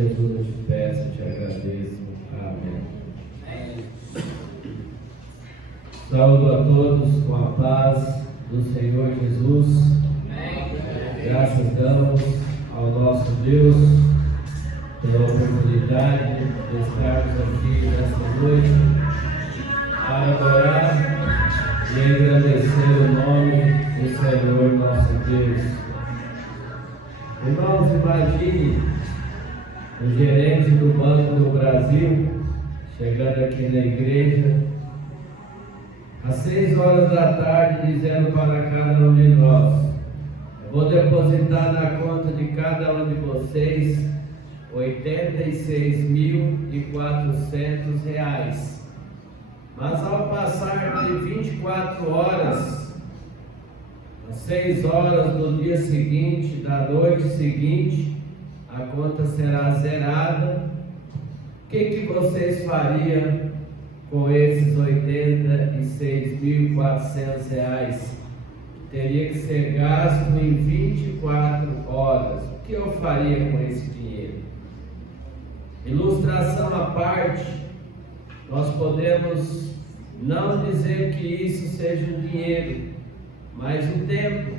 Jesus eu te peço, eu te agradeço. Amém. Saúdo a todos com a paz do Senhor Jesus. Graças damos ao nosso Deus pela oportunidade de estarmos aqui nesta noite para adorar e engrandecer o nome do Senhor nosso Deus. Irmãos, imagine o gerente do Banco do Brasil chegando aqui na igreja às 6 horas da tarde, dizendo para cada um de nós: eu vou depositar na conta de cada um de vocês R$ 86.400. Mas ao passar de 24 horas, às 6 horas do dia seguinte, da noite seguinte, a conta será zerada. O que vocês fariam com esses R$ 86.400? Teria que ser gasto em 24 horas. O que eu faria com esse dinheiro? Ilustração à parte, nós podemos não dizer que isso seja um dinheiro, mas um tempo.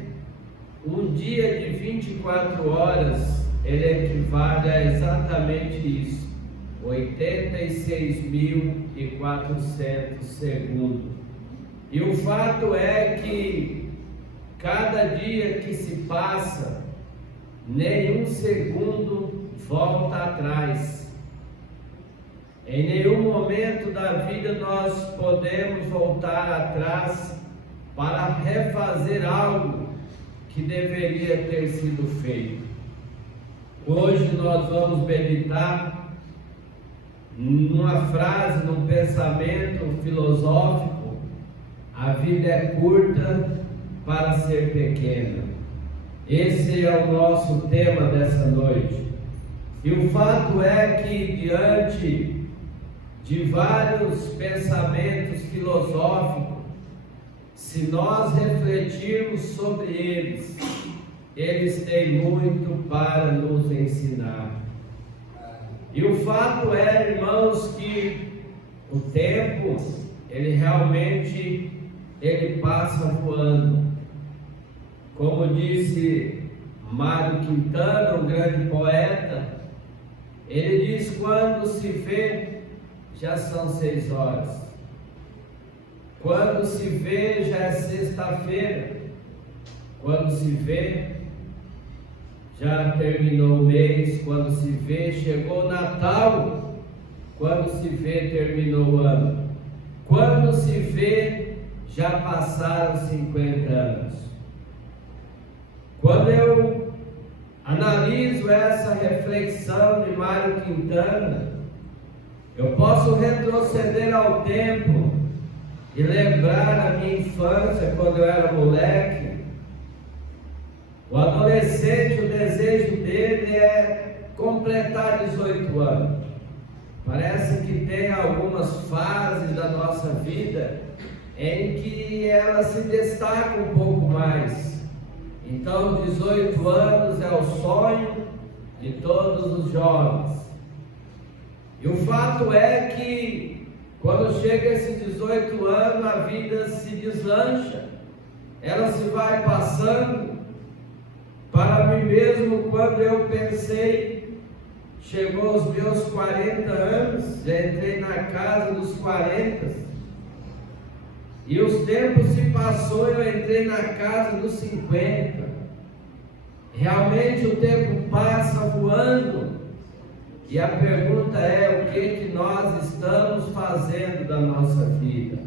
Um dia de 24 horas, ele equivale a exatamente isso: 86.400 segundos. E o fato é que cada dia que se passa, nenhum segundo volta atrás. Em nenhum momento da vida nós podemos voltar atrás para refazer algo que deveria ter sido feito. Hoje nós vamos meditar numa frase, num pensamento filosófico: a vida é curta para ser pequena. Esse é o nosso tema dessa noite. E o fato é que, diante de vários pensamentos filosóficos, se nós refletirmos sobre eles, eles têm muito para nos ensinar. E o fato é, irmãos, que o tempo, ele realmente passa voando. Como disse Mário Quintana, um grande poeta, ele diz: quando se vê, já são 6 horas. Quando se vê, já é sexta-feira. Quando se vê, já terminou o mês. Quando se vê, chegou o Natal. Quando se vê, terminou o ano. Quando se vê, já passaram 50 anos. Quando eu analiso essa reflexão de Mário Quintana, eu posso retroceder ao tempo e lembrar a minha infância, quando eu era moleque. O adolescente, o desejo dele é completar 18 anos. Parece que tem algumas fases da nossa vida em que ela se destaca um pouco mais. Então, 18 anos é o sonho de todos os jovens. E o fato é que, quando chega esses 18 anos, a vida se deslancha, ela se vai passando. Para mim mesmo, quando eu pensei, chegou aos meus 40 anos, já entrei na casa dos 40, e os tempos se passou, eu entrei na casa dos 50. Realmente o tempo passa voando. E a pergunta é: o que nós estamos fazendo da nossa vida?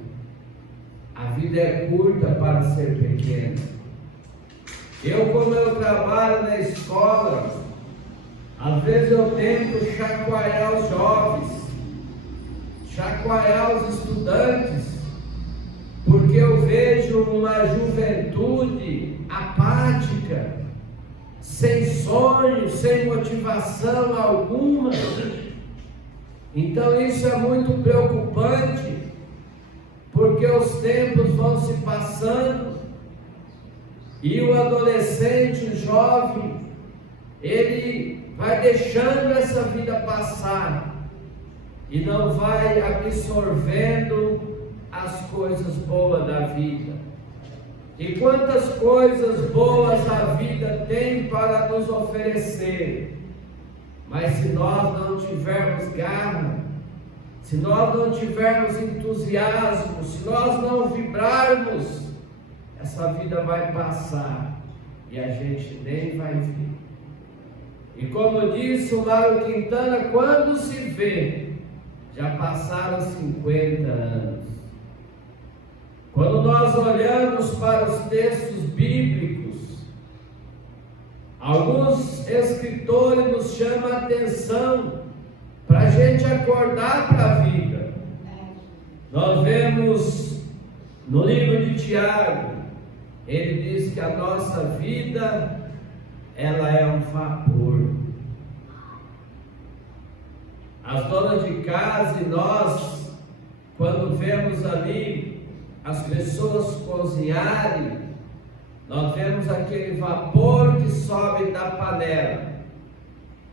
A vida é curta para ser pequena. Como eu trabalho na escola, às vezes eu tento chacoalhar os jovens, chacoalhar os estudantes, porque eu vejo uma juventude apática, sem sonho, sem motivação alguma. Então isso é muito preocupante, porque os tempos vão se passando e o adolescente, o jovem, ele vai deixando essa vida passar e não vai absorvendo as coisas boas da vida. E quantas coisas boas a vida tem para nos oferecer, mas se nós não tivermos garra, se nós não tivermos entusiasmo, se nós não vibrarmos, essa vida vai passar e a gente nem vai ver. E como disse o Mário Quintana, quando se vê, já passaram 50 anos. Quando nós olhamos para os textos bíblicos, alguns escritores nos chamam a atenção para a gente acordar para a vida. Nós vemos no livro de Tiago, ele diz que a nossa vida, ela é um vapor. As donas de casa e nós, quando vemos ali as pessoas cozinharem, nós vemos aquele vapor que sobe da panela,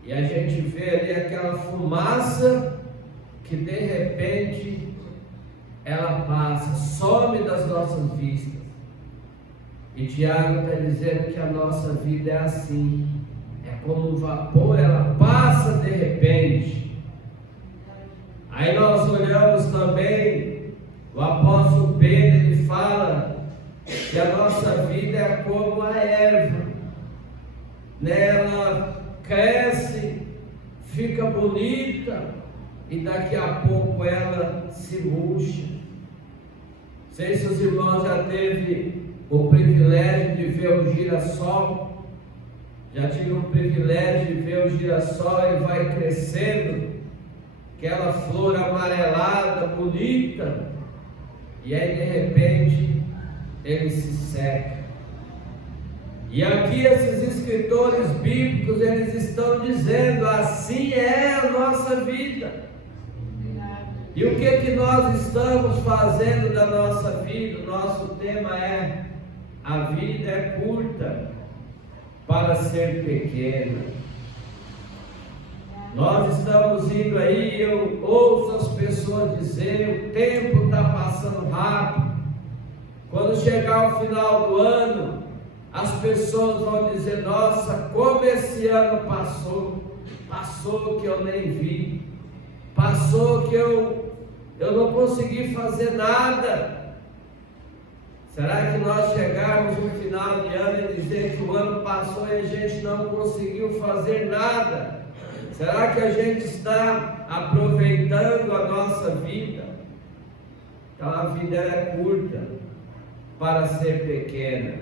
e a gente vê ali aquela fumaça que de repente ela passa, some das nossas vistas. E Tiago está dizendo que a nossa vida é assim, é como um vapor, ela passa de repente. Aí nós olhamos também, o apóstolo Pedro, ele fala que a nossa vida é como a erva, né? Ela cresce, fica bonita e daqui a pouco ela se murcha. Não sei se os irmãos já teve o privilégio de ver o girassol. Já tive o privilégio de ver o girassol, ele vai crescendo, aquela flor amarelada, bonita, e aí de repente ele se seca. E aqui esses escritores bíblicos, eles estão dizendo, assim é a nossa vida. E o que nós estamos fazendo da nossa vida? O nosso tema é: a vida é curta para ser pequena. Nós estamos indo aí, eu ouço as pessoas dizer, o tempo está passando rápido. Quando chegar o final do ano, as pessoas vão dizer, nossa, como esse ano passou que eu nem vi, passou que eu não consegui fazer nada. Será que nós chegarmos no final de ano e dizer que o ano passou e a gente não conseguiu fazer nada? Será que a gente está aproveitando a nossa vida? Então a vida é curta para ser pequena.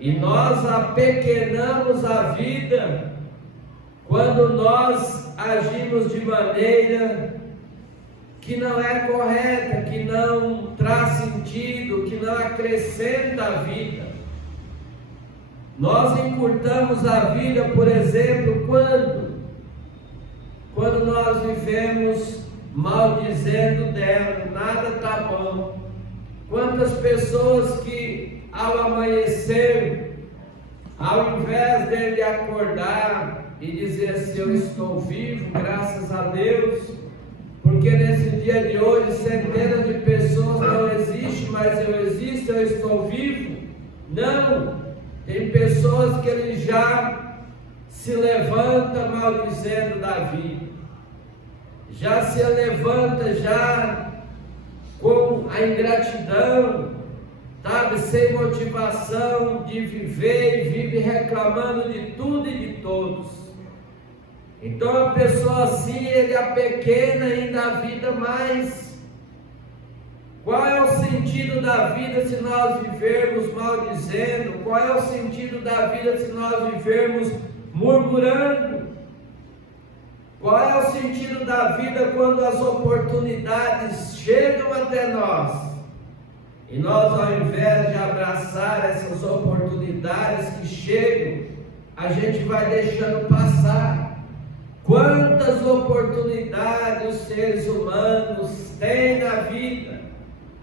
E nós apequenamos a vida quando nós agimos de maneira que não é correta, que não traz sentido, que não acrescenta a vida. Nós encurtamos a vida, por exemplo, quando nós vivemos maldizendo dela, nada está bom. Quantas pessoas que ao amanhecer, ao invés dele acordar e dizer assim, eu estou vivo, graças a Deus, porque nesse dia de hoje centenas de pessoas não existem, mas eu existo, eu estou vivo. Não, tem pessoas que ele já se levanta maldizendo da vida, já se levanta já com a ingratidão, sabe, sem motivação de viver e vive reclamando de tudo e de todos. Então a pessoa assim, ele apequena ainda a vida mais. Qual é o sentido da vida se nós vivermos maldizendo? Qual é o sentido da vida se nós vivermos murmurando? Qual é o sentido da vida quando as oportunidades chegam até nós? E nós, ao invés de abraçar essas oportunidades que chegam, a gente vai deixando passar. Quantas oportunidades os seres humanos têm na vida,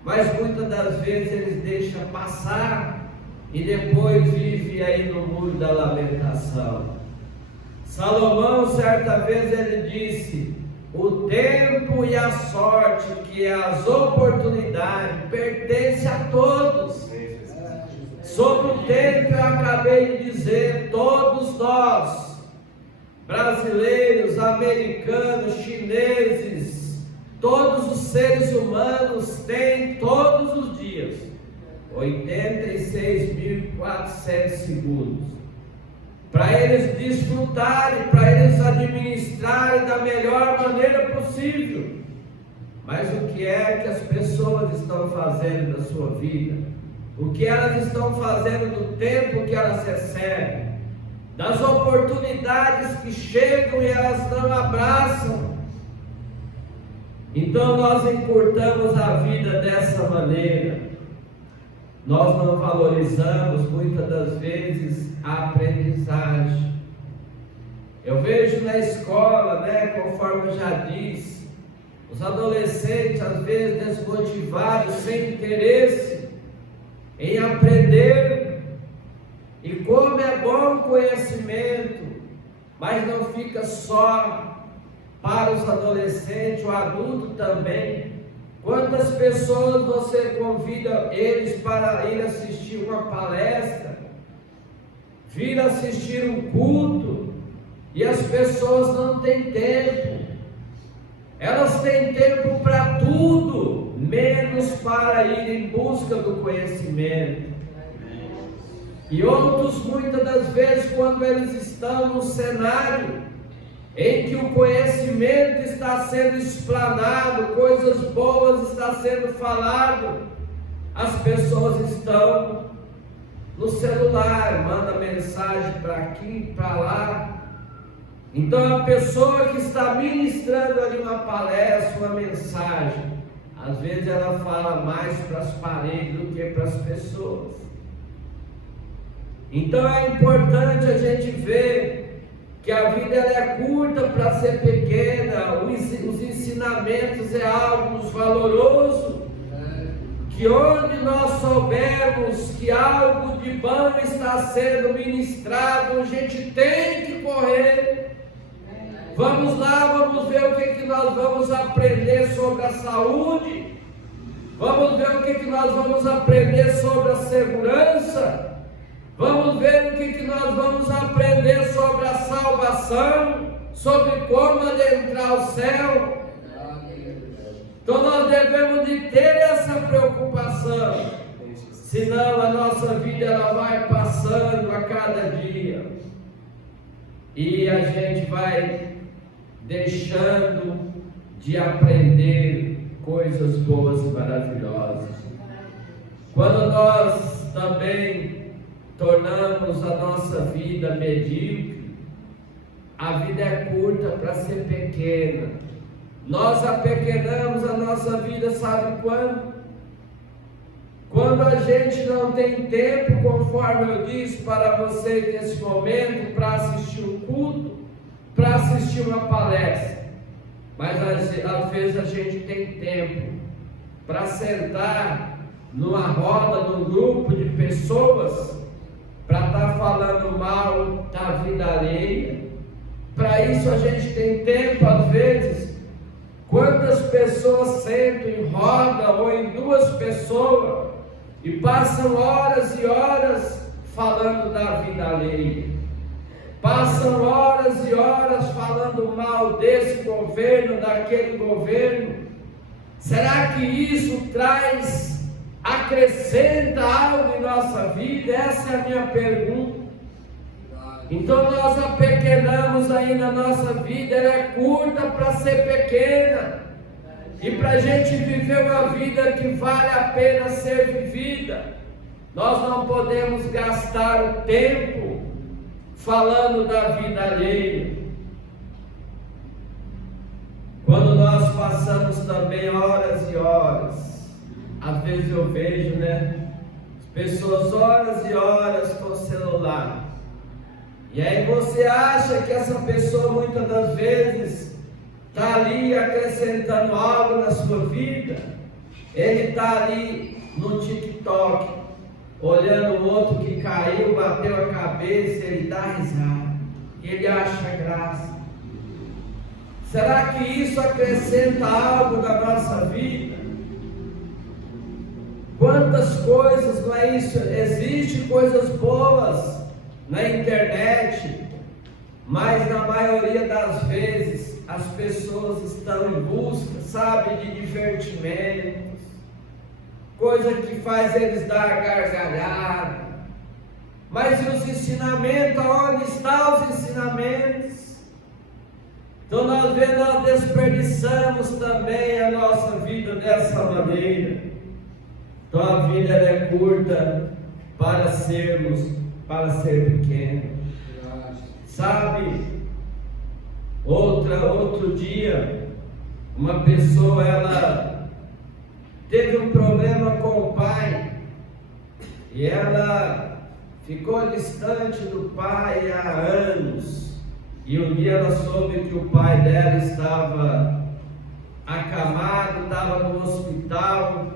mas muitas das vezes eles deixam passar e depois vivem aí no muro da lamentação. Salomão, certa vez, ele disse: o tempo e a sorte, que é as oportunidades, pertence a todos. Sobre o tempo eu acabei de dizer, todos nós, brasileiros, americanos, chineses, todos os seres humanos têm todos os dias 86.400 segundos para eles desfrutarem, para eles administrarem da melhor maneira possível. Mas o que é que as pessoas estão fazendo da sua vida? O que elas estão fazendo do tempo que elas recebem, das oportunidades que chegam e elas não abraçam? Então nós encurtamos a vida dessa maneira. Nós não valorizamos muitas das vezes a aprendizagem. Eu vejo na escola, conforme eu já disse, os adolescentes às vezes desmotivados, sem interesse em aprender. E como é bom o conhecimento, mas não fica só para os adolescentes, o adulto também. Quantas pessoas você convida eles para ir assistir uma palestra, vir assistir um culto, e as pessoas não têm tempo. Elas têm tempo para tudo, menos para ir em busca do conhecimento. E outros, muitas das vezes, quando eles estão no cenário em que o conhecimento está sendo explanado, coisas boas estão sendo falado, as pessoas estão no celular, manda mensagem para aqui, para lá. Então a pessoa que está ministrando ali uma palestra, uma mensagem, às vezes ela fala mais para as paredes do que para as pessoas. Então é importante a gente ver que a vida ela é curta para ser pequena. Os ensinamentos é algo valoroso, que onde nós soubermos que algo de bom está sendo ministrado, a gente tem que correr. Vamos lá, vamos ver o que nós vamos aprender sobre a saúde, vamos ver o que nós vamos aprender sobre a segurança, vamos ver o que nós vamos aprender sobre a salvação, sobre como adentrar ao céu. Então nós devemos de ter essa preocupação, senão a nossa vida ela vai passando a cada dia, e a gente vai deixando de aprender coisas boas e maravilhosas. Quando nós também tornamos a nossa vida medíocre, a vida é curta para ser pequena. Nós apequenamos a nossa vida, sabe quando? Quando a gente não tem tempo, conforme eu disse para vocês nesse momento, para assistir um culto, para assistir uma palestra. Mas às vezes a gente tem tempo para sentar numa roda, num grupo de pessoas, para estar falando mal da vida alheia. Para isso a gente tem tempo, às vezes. Quantas pessoas sentam em roda ou em duas pessoas e passam horas e horas falando da vida alheia, passam horas e horas falando mal desse governo, daquele governo. Será que isso acrescenta algo em nossa vida? Essa é a minha pergunta. Então nós apequenamos ainda a nossa vida, ela é curta para ser pequena. E para a gente viver uma vida que vale a pena ser vivida, nós não podemos gastar o tempo falando da vida alheia. Quando nós passamos também horas e horas, às vezes eu vejo, as pessoas horas e horas com o celular. E aí você acha que essa pessoa muitas das vezes está ali acrescentando algo na sua vida. Ele está ali no TikTok, olhando o outro que caiu, bateu a cabeça, ele dá risada. ele acha graça. Será que isso acrescenta algo na nossa vida? Quantas coisas, não é isso? Existem coisas boas na internet, mas na maioria das vezes as pessoas estão em busca, sabe, de divertimentos, coisa que faz eles dar gargalhada. Mas e os ensinamentos? Onde estão os ensinamentos? Então nós desperdiçamos também a nossa vida dessa maneira. Então a vida ela é curta para ser pequeno. Sabe? Outro dia, uma pessoa ela teve um problema com o pai e ela ficou distante do pai há anos. E um dia ela soube que o pai dela estava acamado, estava no hospital.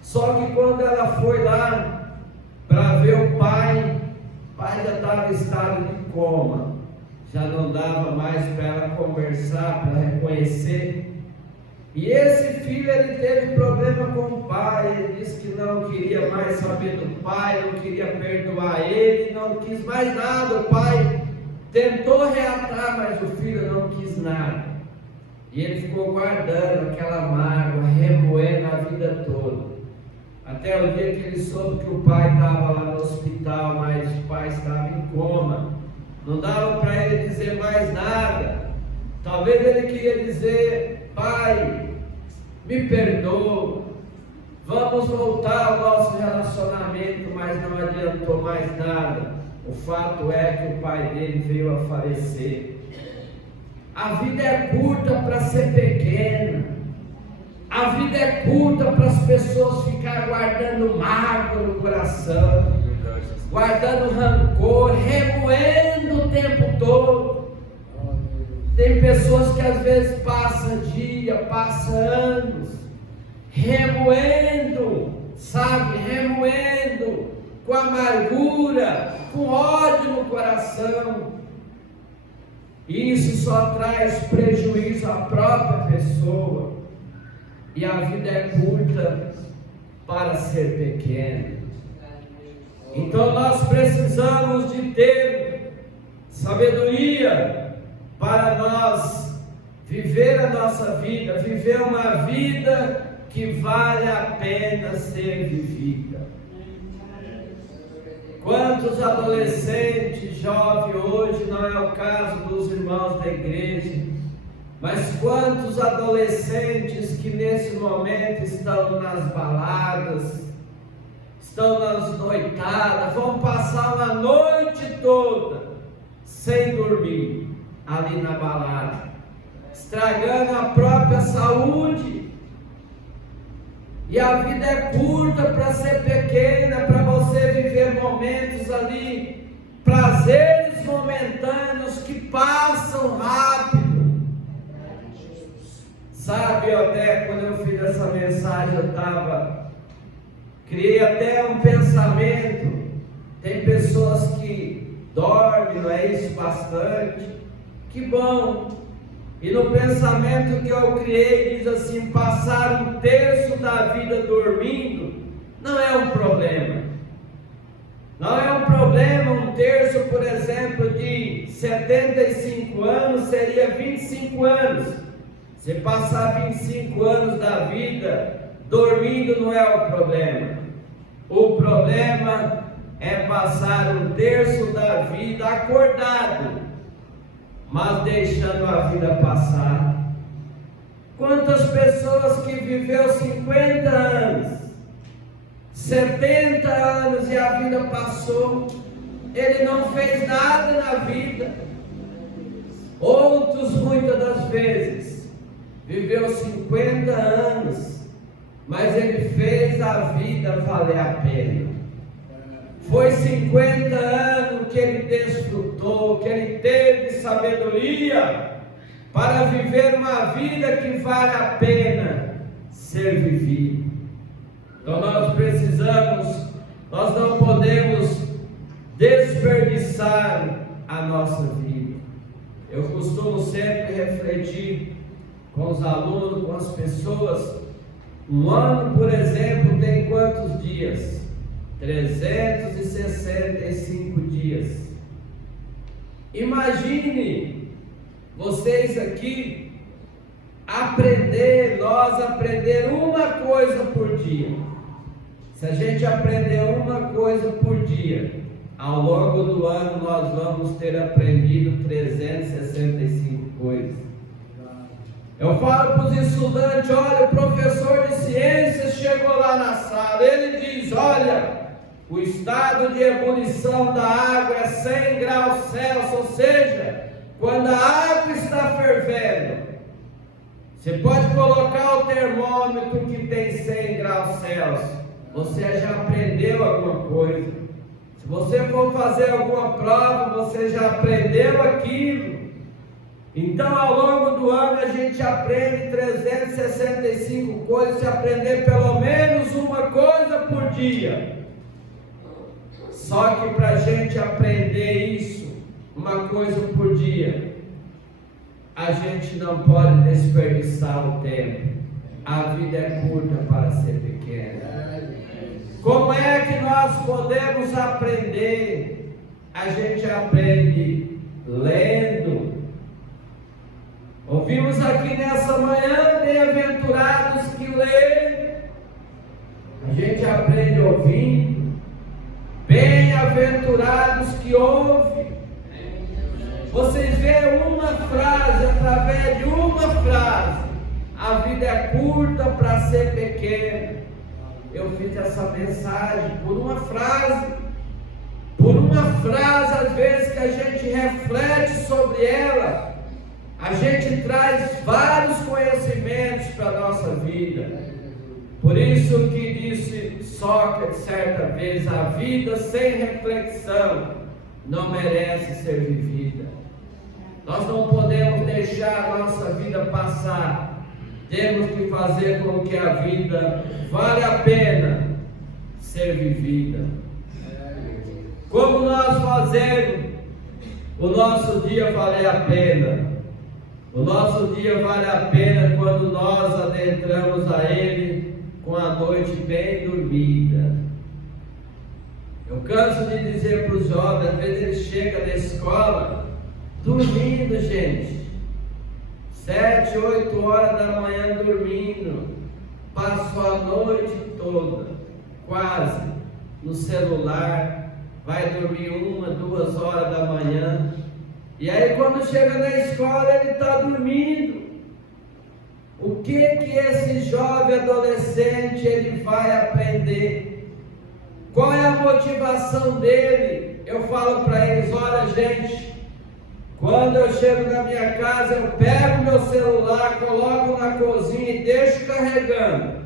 Só que quando ela foi lá para ver o pai já estava em estado de coma. Já não dava mais para ela conversar, para reconhecer. E esse filho, ele teve problema com o pai. Ele disse que não queria mais saber do pai, não queria perdoar ele, não quis mais nada. O pai tentou reatar, mas o filho não quis nada. E ele ficou guardando aquela mágoa, remoendo a vida toda. Até o dia que ele soube que o pai estava lá no hospital, mas o pai estava em coma. Não dava para ele dizer mais nada. Talvez ele queria dizer: pai, me perdoa, vamos voltar ao nosso relacionamento, mas não adiantou mais nada. O fato é que o pai dele veio a falecer. A vida é curta para ser pequena. A vida é curta para as pessoas ficarem guardando mágoa no coração, guardando rancor, remoendo o tempo todo. Tem pessoas que às vezes passam dia, passam anos, remoendo, sabe, remoendo, com amargura, com ódio no coração. E isso só traz prejuízo à própria pessoa. E a vida é curta para ser pequena. Então nós precisamos de ter sabedoria para nós viver a nossa vida, viver uma vida que vale a pena ser vivida. Quantos adolescentes, jovens hoje, não é o caso dos irmãos da igreja, mas quantos adolescentes que nesse momento estão nas baladas, estão nas noitadas, vão passar uma noite toda sem dormir ali na balada, estragando a própria saúde. E a vida é curta para ser pequena, para você viver momentos ali, prazeres momentâneos que passam rápido. Sabe, eu até quando eu fiz essa mensagem, criei até um pensamento. Tem pessoas que dormem, não é isso, bastante. Que bom. E no pensamento que eu criei, diz assim: passar um terço da vida dormindo não é um problema. Não é um problema. Um terço, por exemplo, de 75 anos seria 25 anos. Se passar 25 anos da vida dormindo não é o problema. O problema é passar um terço da vida acordado, mas deixando a vida passar. Quantas pessoas que viveu 50 anos, 70 anos e a vida passou, ele não fez nada na vida. Outros, muitas das vezes, viveu 50 anos, mas ele fez a vida valer a pena. Foi 50 anos que ele desfrutou, que ele teve sabedoria para viver uma vida que vale a pena ser vivida. Então nós não podemos desperdiçar a nossa vida. Eu costumo sempre refletir com os alunos, com as pessoas. Um ano, por exemplo, tem quantos dias? 365 dias. Imagine vocês aqui nós aprender uma coisa por dia. Se a gente aprender uma coisa por dia, ao longo do ano nós vamos ter aprendido 365 coisas. Eu falo para os estudantes: olha, o professor de ciências chegou lá na sala, ele diz: olha, o estado de ebulição da água é 100 graus Celsius, ou seja, quando a água está fervendo, você pode colocar o termômetro que tem 100 graus Celsius, você já aprendeu alguma coisa. Se você for fazer alguma prova, você já aprendeu aquilo. Então, ao longo do ano, a gente aprende 365 coisas, se aprender pelo menos uma coisa por dia. Só que para a gente aprender isso, uma coisa por dia, a gente não pode desperdiçar o tempo. A vida é curta para ser pequena. Como é que nós podemos aprender? A gente aprende lendo. Ouvimos aqui nessa manhã: bem-aventurados que leem. A gente aprende ouvindo. Bem-aventurados que ouvem. Vocês veem uma frase, através de uma frase, a vida é curta para ser pequena. Eu fiz essa mensagem por uma frase. Por uma frase, às vezes, que a gente reflete sobre ela, a gente traz vários conhecimentos para a nossa vida. Por isso que disse Sócrates certa vez: a vida sem reflexão não merece ser vivida. Nós não podemos deixar a nossa vida passar. Temos que fazer com que a vida vale a pena ser vivida. Como nós fazemos o nosso dia valer a pena? O nosso dia vale a pena quando nós adentramos a Ele com a noite bem dormida. Eu canso de dizer para os jovens, às vezes eles chegam na escola dormindo, gente, 7, 8 horas da manhã dormindo, passou a noite toda, quase, no celular, vai dormir 1, 2 horas da manhã, e aí quando chega na escola ele está dormindo. O que esse jovem adolescente ele vai aprender? Qual é a motivação dele? Eu falo para eles: olha, gente, quando eu chego na minha casa, eu pego meu celular, coloco na cozinha e deixo carregando.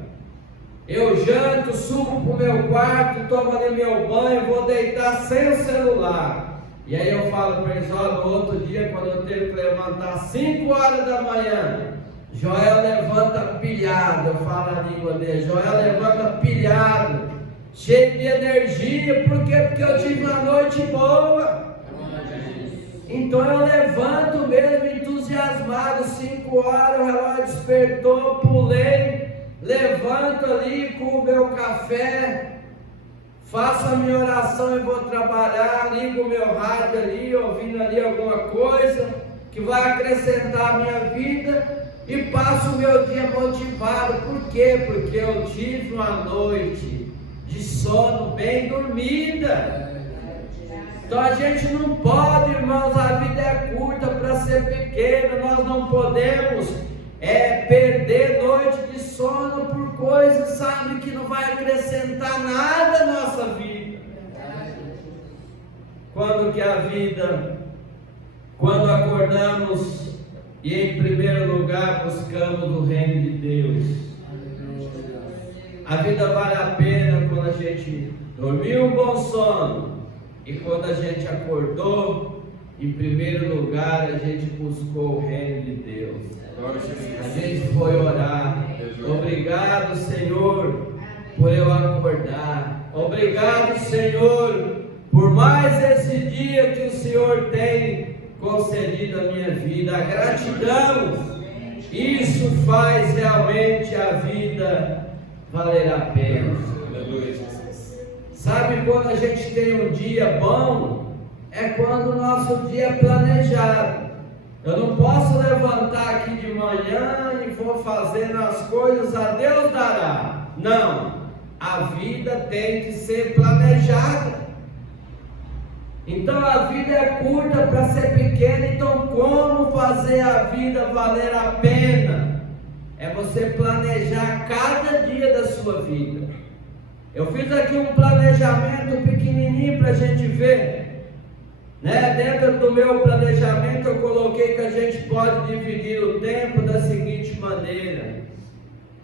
Eu janto, subo para o meu quarto, tomo ali meu banho, vou deitar sem o celular. E aí eu falo para eles: olha, no outro dia, quando eu tenho que levantar 5 horas da manhã, Joel levanta pilhado. Eu falo a língua dele: Joel levanta pilhado, cheio de energia. Por quê? Porque eu tive uma noite boa. Então eu levanto mesmo entusiasmado. 5 horas, o relógio despertou, pulei, levanto ali com o meu café, faço a minha oração e vou trabalhar. Ligo o meu rádio ali, ouvindo ali alguma coisa que vai acrescentar a minha vida, e passo o meu dia motivado. Por quê? Porque eu tive uma noite de sono bem dormida. Então a gente não pode, irmãos, a vida é curta para ser pequena. Nós não podemos perder noite de sono por coisas, sabe, que não vai acrescentar nada à nossa vida. Quando acordamos e em primeiro lugar buscamos o reino de Deus. A vida vale a pena quando a gente dormiu um bom sono. E quando a gente acordou, em primeiro lugar, a gente buscou o reino de Deus. A gente foi orar. Obrigado, Senhor, por eu acordar. Obrigado, Senhor, por mais esse dia que o Senhor tem concedido à minha vida. A gratidão, isso faz realmente a vida valer a pena. Sabe quando a gente tem um dia bom? É quando o nosso dia é planejado. Eu não posso levantar aqui de manhã e vou fazendo as coisas, a Deus dará. Não, a vida tem que ser planejada. Então a vida é curta para ser pequena, então como fazer a vida valer a pena? É você planejar cada dia da sua vida. Eu fiz aqui um planejamento pequenininho para a gente ver, né? Dentro do meu planejamento eu coloquei que a gente pode dividir o tempo da seguinte maneira.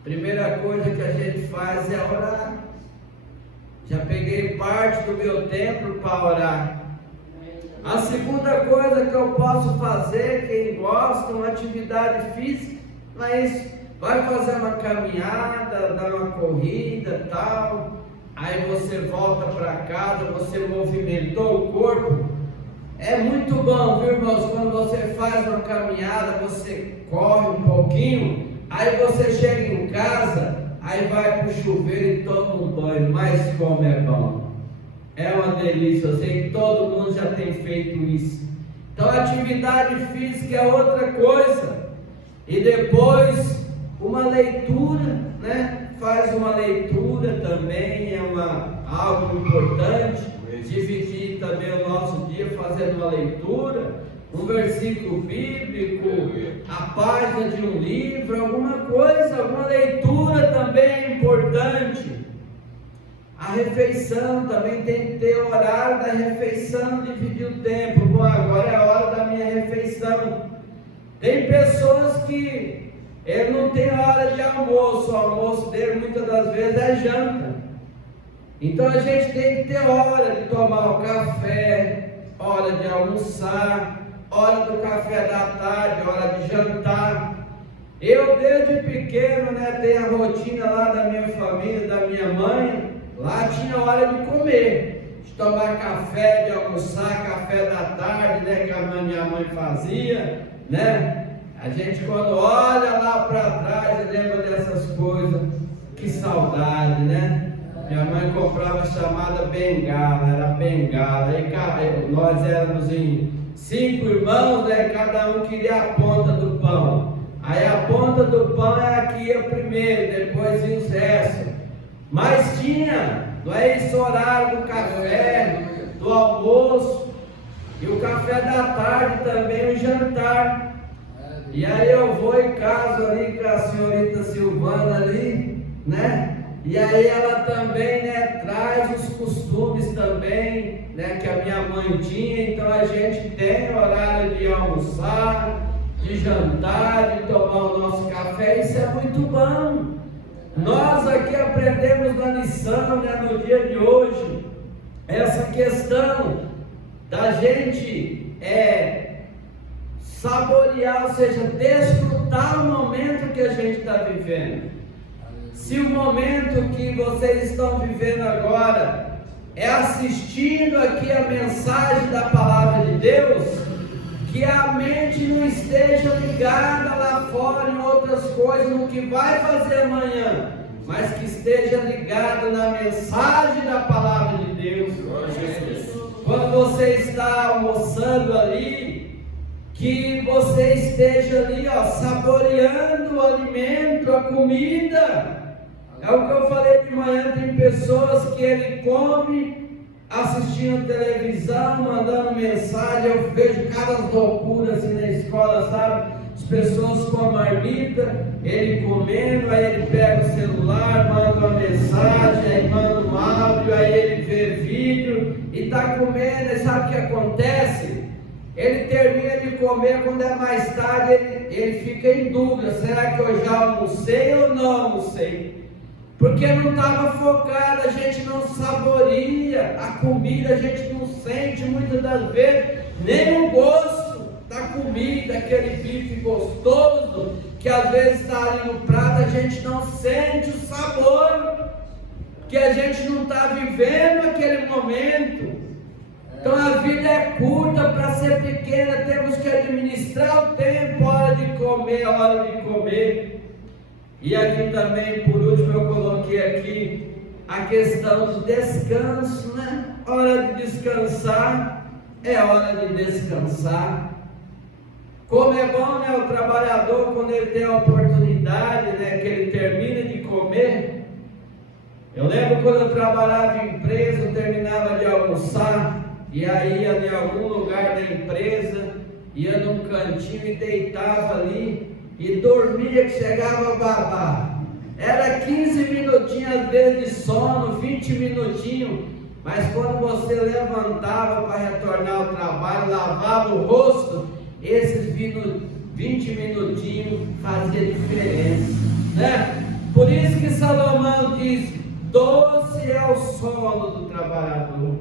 Primeira coisa que a gente faz é orar. Já peguei parte do meu tempo para orar. A segunda coisa que eu posso fazer, quem gosta, uma atividade física, mas vai fazer uma caminhada, dar uma corrida, tal. Aí você volta para casa, você movimentou o corpo. É muito bom, viu, irmãos? Quando você faz uma caminhada, você corre um pouquinho, aí você chega em casa, aí vai para o chuveiro e toma um banho. Mas como é bom! É uma delícia, eu sei que todo mundo já tem feito isso. Então atividade física é outra coisa. E depois uma leitura, né? Faz uma leitura também, algo importante. Dividir também o nosso dia fazendo uma leitura, um versículo bíblico, a página de um livro, alguma coisa, alguma leitura também é importante. A refeição também tem que ter horário da refeição, dividir o tempo. Bom, agora é a hora da minha refeição. Tem pessoas que ele não tem hora de almoço, o almoço dele muitas das vezes é janta. Então a gente tem que ter hora de tomar o café, hora de almoçar, hora do café da tarde, hora de jantar. Eu desde pequeno, né, tenho a rotina lá da minha família, da minha mãe. Lá tinha hora de comer, de tomar café, de almoçar, café da tarde, né, que a minha mãe fazia, né? A gente quando olha lá para trás lembra dessas coisas, que saudade, né? Minha mãe comprava chamada bengala, era bengala, aí nós éramos em 5 irmãos, né? Cada um queria a ponta do pão, aí a ponta do pão é a que ia primeiro, depois ia os restos. Mas tinha, não é esse horário do café, do almoço, e o café da tarde também, o jantar. E aí eu vou em casa ali com a senhorita Silvana ali, né? E aí ela também, né, traz os costumes também, né, que a minha mãe tinha. Então a gente tem horário de almoçar, de jantar, de tomar o nosso café, isso é muito bom. Nós aqui aprendemos na lição, né, no dia de hoje, essa questão da gente saborear, ou seja, desfrutar o momento que a gente está vivendo. Se o momento que vocês estão vivendo agora é assistindo aqui a mensagem da palavra de Deus, que a mente não esteja ligada lá fora em outras coisas, no que vai fazer amanhã, mas que esteja ligada na mensagem da palavra de Deus. Quando você está almoçando ali, que você esteja ali, ó, saboreando o alimento, a comida. É o que eu falei de manhã, tem pessoas que ele come assistindo televisão, mandando mensagem. Eu vejo cada loucura assim na escola, sabe? As pessoas com a marmita, ele comendo, aí ele pega o celular, manda uma mensagem, aí manda um áudio, aí ele vê vídeo e está comendo. E sabe o que acontece? Ele termina de comer, quando é mais tarde, ele fica em dúvida: será que eu já almocei ou não almocei? Porque não estava focado, a gente não saboreia a comida, a gente não sente muitas das vezes nem o gosto da comida, aquele bife gostoso que às vezes está ali no prato, a gente não sente o sabor, que a gente não está vivendo aquele momento. Então a vida é curta para ser pequena, temos que administrar o tempo, hora de comer, hora de comer. E aqui também, por último, eu coloquei aqui a questão do descanso, né? Hora de descansar, é hora de descansar. Como é bom, né, o trabalhador, quando ele tem a oportunidade, né, que ele termina de comer. Eu lembro quando eu trabalhava em empresa, eu terminava de almoçar, e aí ia em algum lugar da empresa, ia num cantinho e deitava ali, e dormia que chegava a babar. Era 15 minutinhos às vezes de sono, 20 minutinhos, mas quando você levantava para retornar ao trabalho, lavava o rosto, esses 20 minutinhos fazia diferença, né? Por isso que Salomão diz: doce é o sono do trabalhador.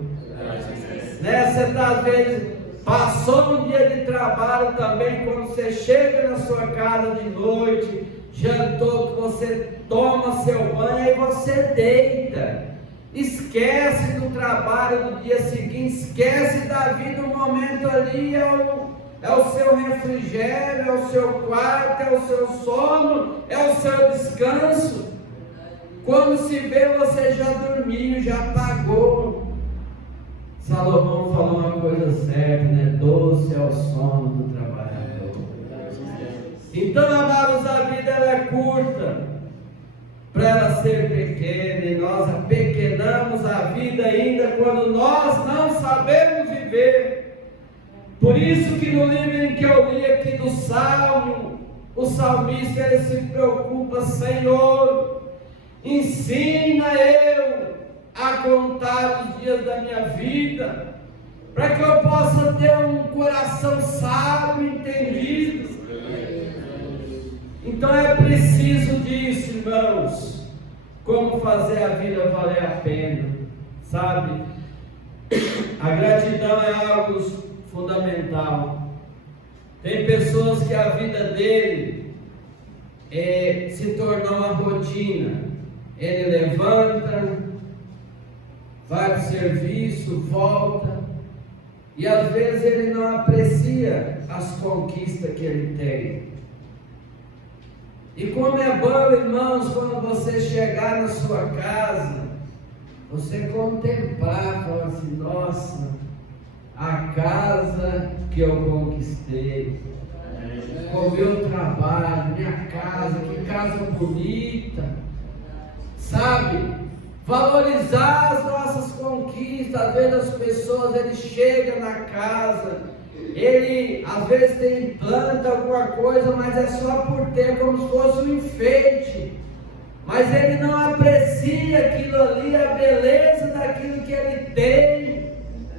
Né? Você está, às vezes, passou um dia de trabalho também, quando você chega na sua casa de noite, jantou, que você toma seu banho, aí você deita, esquece do trabalho do dia seguinte, esquece da vida. O momento ali é o seu refrigério, é o seu quarto, é o seu sono, é o seu descanso. Quando se vê, você já dormiu, já apagou. Salomão falou uma coisa certa, né? Doce é o sono do trabalhador. Então, amados, a vida ela é curta para ela ser pequena, e nós apequenamos a vida ainda quando nós não sabemos viver. Por isso que no livro em que eu li aqui do Salmo, o salmista ele se preocupa: Senhor, ensina eu a contar os dias da minha vida, para que eu possa ter um coração sábio e entendido. Então é preciso disso, irmãos, como fazer a vida valer a pena, sabe? A gratidão é algo fundamental. Tem pessoas que a vida dele se tornou uma rotina. Ele levanta, vai para o serviço, volta, e às vezes ele não aprecia as conquistas que ele tem. E como é bom, irmãos, quando você chegar na sua casa, você contemplar, falar assim: nossa, a casa que eu conquistei, o meu trabalho, minha casa, que casa bonita, sabe? Valorizar as nossas conquistas. Às vezes as pessoas, ele chega na casa, ele às vezes tem planta alguma coisa, mas é só por ter, como se fosse um enfeite, mas ele não aprecia aquilo ali, a beleza daquilo que ele tem.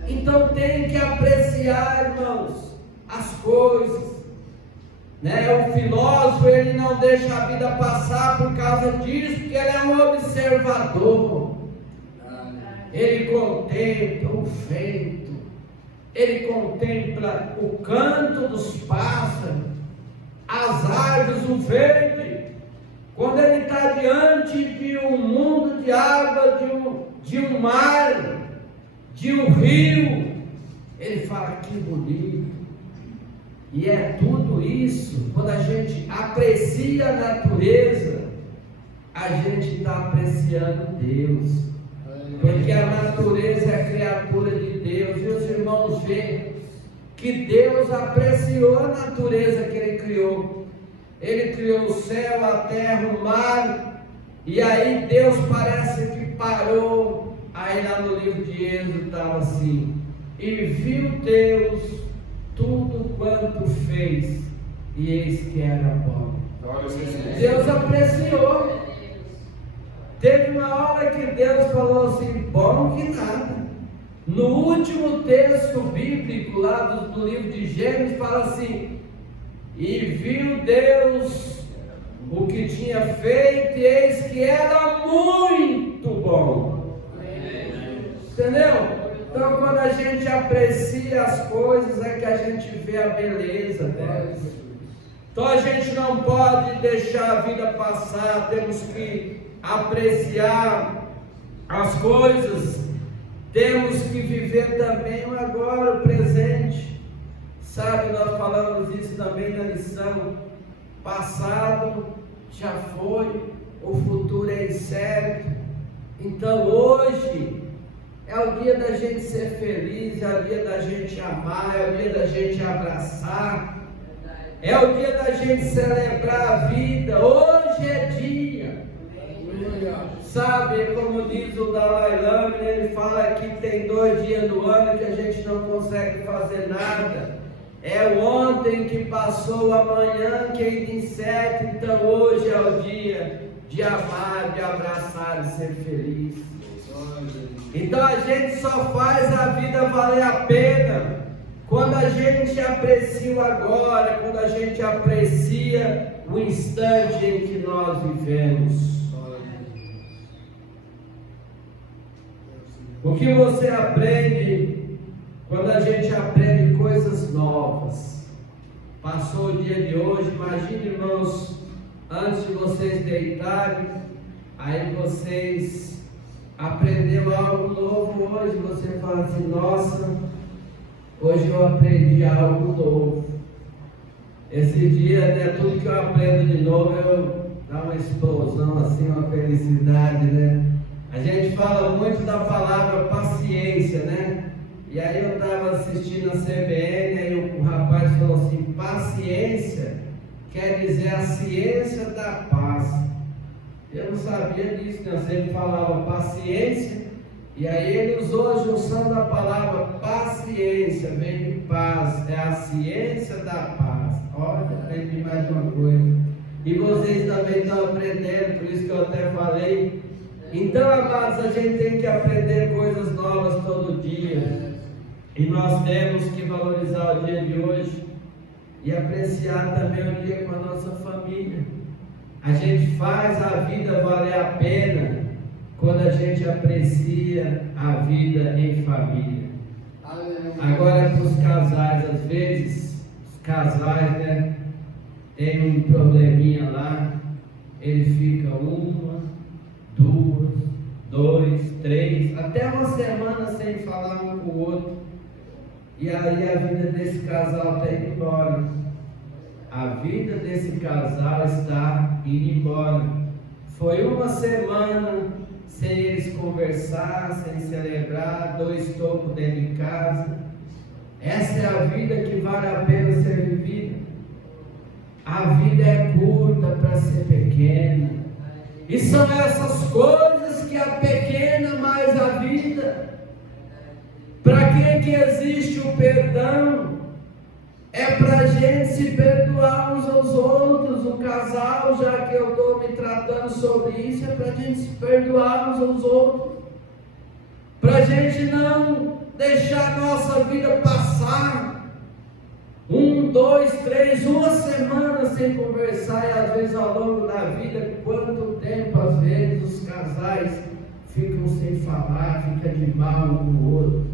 Então tem que apreciar, irmãos, as coisas, né? O filósofo, ele não deixa a vida passar por causa disso, porque ele é um observador. Ele contempla o vento, ele contempla o canto dos pássaros, as árvores, o verde. Quando ele está diante de um mundo de água, de um mar, de um rio, ele fala: que bonito. E é tudo isso. Quando a gente aprecia a natureza, a gente está apreciando Deus, porque a natureza é a criatura de Deus. E os irmãos veem que Deus apreciou a natureza que Ele criou. Ele criou o céu, a terra, o mar, e aí Deus parece que parou. Aí lá no livro de Êxodo estava assim: e viu Deus tudo quanto fez, e eis que era bom. Deus apreciou. Teve uma hora que Deus falou assim: bom que nada. No último texto bíblico lá do livro de Gênesis fala assim: e viu Deus o que tinha feito, e eis que era muito bom. Entendeu? Então, quando a gente aprecia as coisas, é que a gente vê a beleza delas. Então, a gente não pode deixar a vida passar, temos que apreciar as coisas. temos que viver também o agora, o presente. Sabe, nós falamos isso também na lição. Passado já foi, o futuro é incerto. Então hoje é o dia da gente ser feliz, é o dia da gente amar, é o dia da gente abraçar, é o dia da gente celebrar a vida. Hoje é dia. Sabe, como diz o Dalai Lama, ele fala que tem 2 dias do ano que a gente não consegue fazer nada. É o ontem que passou, o amanhã que ainda incerto. Então hoje é o dia de amar, de abraçar e ser feliz. Então a gente só faz a vida valer a pena quando a gente aprecia o agora, quando a gente aprecia o instante em que nós vivemos. O que você aprende quando a gente aprende coisas novas? Passou o dia de hoje, imagine, irmãos, antes de vocês deitarem, aí vocês aprenderam algo novo hoje, você fala assim: nossa, hoje eu aprendi algo novo. Esse dia, né, tudo que eu aprendo de novo, eu dá uma explosão, assim, uma felicidade, né? A gente fala muito da palavra paciência, né? E aí eu estava assistindo a CBN, aí o rapaz falou assim: paciência quer dizer a ciência da paz. Eu não sabia disso, né? Eu sempre falava paciência, e aí ele usou a junção da palavra paciência, vem de paz, é a ciência da paz. Olha, aprendi mais uma coisa. E vocês também estão aprendendo, por isso que eu até falei. Então, amados, a gente tem que aprender coisas novas todo dia. E nós temos que valorizar o dia de hoje e apreciar também o dia com a nossa família. A gente faz a vida valer a pena quando a gente aprecia a vida em família. Agora, para os casais, às vezes, os casais, né, tem um probleminha lá, ele fica 1, 2, 2, 3, até uma semana sem falar um com o outro. E aí a vida desse casal está indo embora. A vida desse casal está indo embora. Foi uma semana sem eles conversar, sem celebrar, 2 tocos dentro de casa. Essa é a vida que vale a pena ser vivida. A vida é curta para ser pequena. E são essas coisas que apequenam mais a vida. Para que existe o perdão? É para a gente se perdoar uns aos outros. O casal, já que eu estou me tratando sobre isso, é para a gente se perdoar uns aos outros. Para a gente não deixar a nossa vida passar 1, 2, 3, uma semana sem conversar. E às vezes ao longo da vida, quanto tempo às vezes os casais ficam sem falar, ficam de mal um com o outro.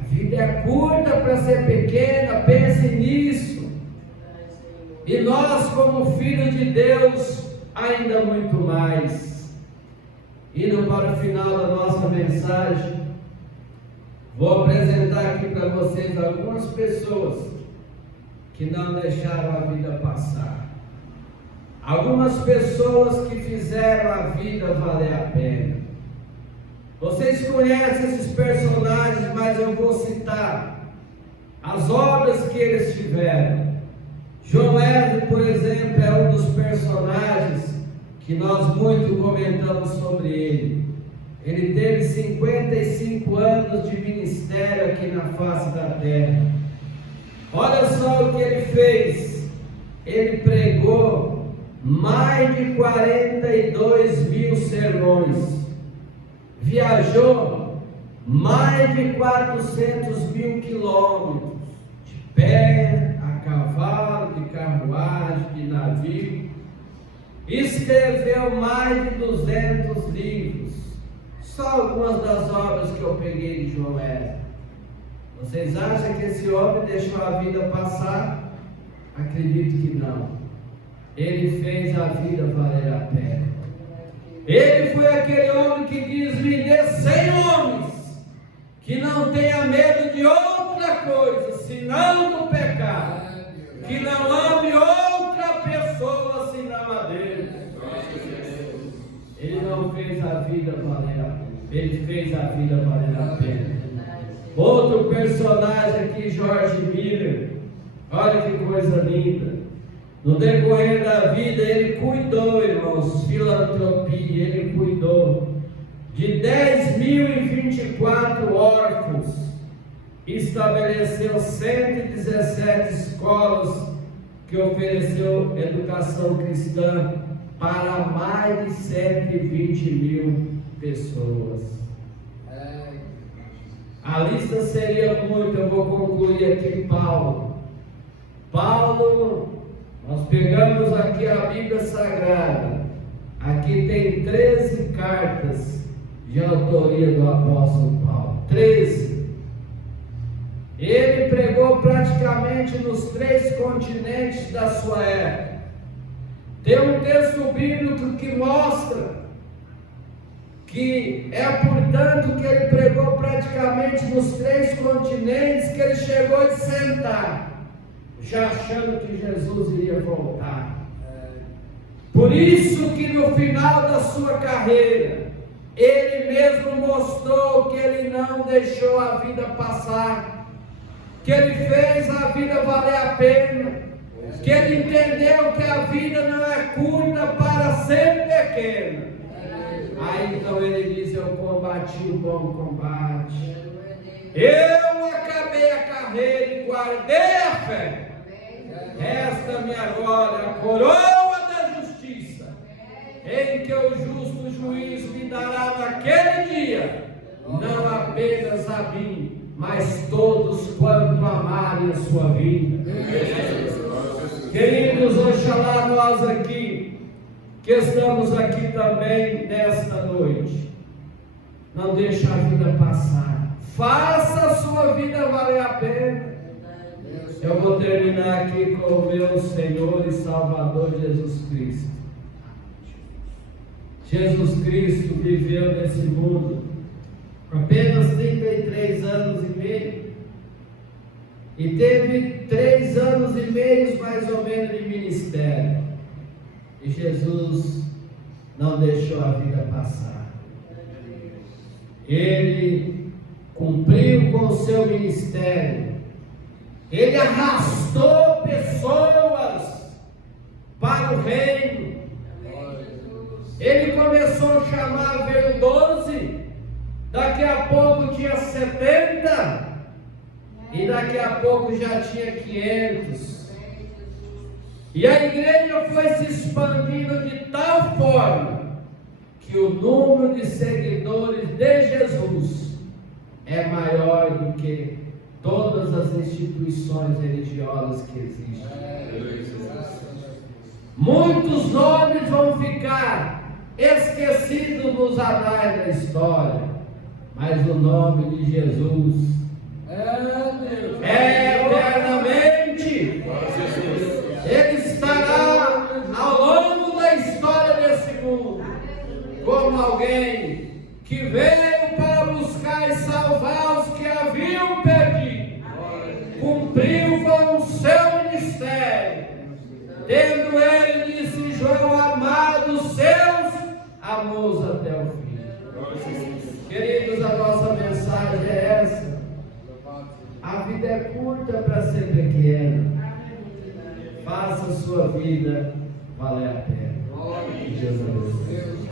A vida é curta para ser pequena, pense nisso. E nós, como filhos de Deus, ainda muito mais. Indo para o final da nossa mensagem, vou apresentar aqui para vocês algumas pessoas que não deixaram a vida passar. Algumas pessoas que fizeram a vida valer a pena. Vocês conhecem esses personagens, mas eu vou citar as obras que eles tiveram. João Wesley, por exemplo, é um dos personagens que nós muito comentamos sobre ele. Ele teve 55 anos de ministério aqui na face da terra. Olha só o que ele fez. Ele pregou mais de 42 mil sermões. Viajou mais de 400 mil quilômetros, de pé, a cavalo, de carruagem, de navio. Escreveu mais de 200 livros. Só algumas das obras que eu peguei de João Wesley. Vocês acham que esse homem deixou a vida passar? Acredito que não. Ele fez a vida valer a pena. Ele foi aquele homem que diz: me dê 100 homens que não tenha medo de outra coisa, senão do pecado, que não ame outra pessoa, senão a Deus. Ele não fez a vida valer a pena, ele fez a vida valer a pena. Outro personagem aqui, George Miller, olha que coisa linda. No decorrer da vida, ele cuidou, irmãos, filantropia, ele cuidou de 10.024 órfãos, estabeleceu 117 escolas que ofereceu educação cristã para mais de 120.000 pessoas. A lista seria muita, eu vou concluir aqui. Paulo, nós pegamos aqui a Bíblia Sagrada, aqui tem 13 cartas de autoria do apóstolo Paulo, 13. Ele pregou praticamente nos 3 continentes da sua época. Tem um texto bíblico que mostra que é portanto que ele pregou praticamente nos 3 continentes, que ele chegou a sentar, já achando que Jesus iria voltar. Por isso que no final da sua carreira, ele mesmo mostrou que ele não deixou a vida passar, que ele fez a vida valer a pena, que ele entendeu que a vida não é curta para ser pequena. Aí então ele diz: eu combati o bom combate, eu acabei a carreira e guardei a fé. Resta-me agora a coroa da justiça, em que o justo juiz me dará naquele dia, não apenas a mim, mas todos quanto amarem a sua vida. Queridos, oxalá nós aqui, que estamos aqui também nesta noite, não deixe a vida passar, faça a sua vida valer a pena. Eu vou terminar aqui com o meu Senhor e Salvador Jesus Cristo. Jesus Cristo viveu nesse mundo apenas 33 anos e meio, e teve 3 anos e meio mais ou menos de ministério, e Jesus não deixou a vida passar. Ele cumpriu com o seu ministério, ele arrastou pessoas para o reino. Ele começou a chamar, veio 12, daqui a pouco tinha 70, e daqui a pouco já tinha 500. E a igreja foi se expandindo de tal forma que o número de seguidores de Jesus é maior do que todas as instituições religiosas que existem. Muitos nomes vão ficar esquecidos nos anais da história, mas o nome de Jesus é eternamente. Ele estará ao longo da história desse mundo como alguém que veio para buscar e salvar os que haviam perdido, cumpriu com o seu ministério, tendo ele, disse João, amado os seus, amou-os até o fim. Queridos, a nossa mensagem é essa: a vida é curta para ser pequena, faça a sua vida valer a pena. Que Deus abençoe.